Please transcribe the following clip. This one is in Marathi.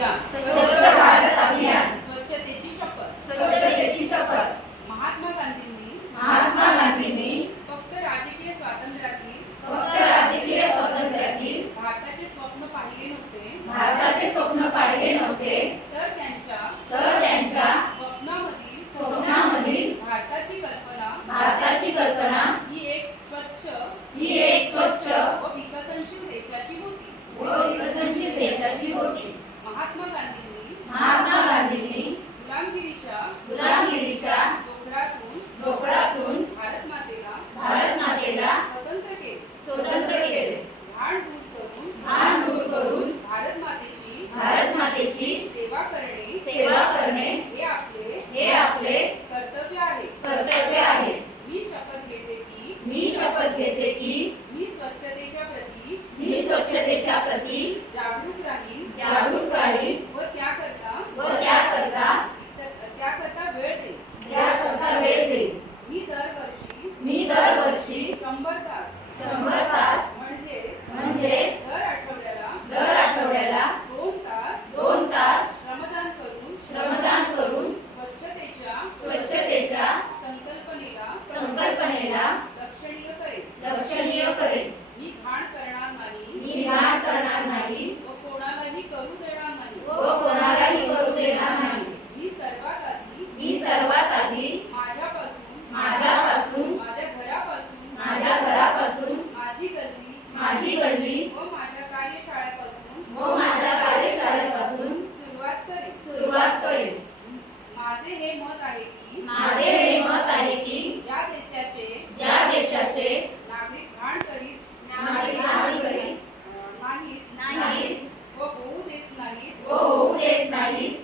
अभियान, स्वच्छ भारत अभियान, स्वच्छतेची शपथ. स्वच्छतेची शपथ. महात्मा गांधींनी फक्त राजकीय स्वातंत्र्यातील भारताचे स्वप्न पाहिले नव्हते, तर त्यांच्या स्वप्नामधील भारताची कल्पना ही एक स्वच्छ व विकसनशील देशाची होती. महात्मा गांधींनी गुलामगिरीच्या जोखडातून भारत मातेला स्वतंत्र केले. भान दूर करून भारत मातेची सेवा करणे हे आपले कर्तव्य आहे. मी शपथ घेते की मी स्वच्छतेच्या प्रती जागरूक राहील व त्याकरता वेळ देईन. मी दरवर्षी 100 तास म्हणजे दर आठवड्याला 2 तास श्रमदान करून स्वच्छतेच्या संकल्पनेला लक्षणीय करेन. मी घाण करणार नाही व कोणालाही करू देणार नाही. मी सर्वात आधी माझ्यापासून माझ्या घरापासून माझी गल्ली व माझ्या कार्यशाळेपासून सुरुवात करेन. माझे हे मत आहे की ज्या देशाचे नागरिक घाण करीत नाहीत व होऊ देत नाहीत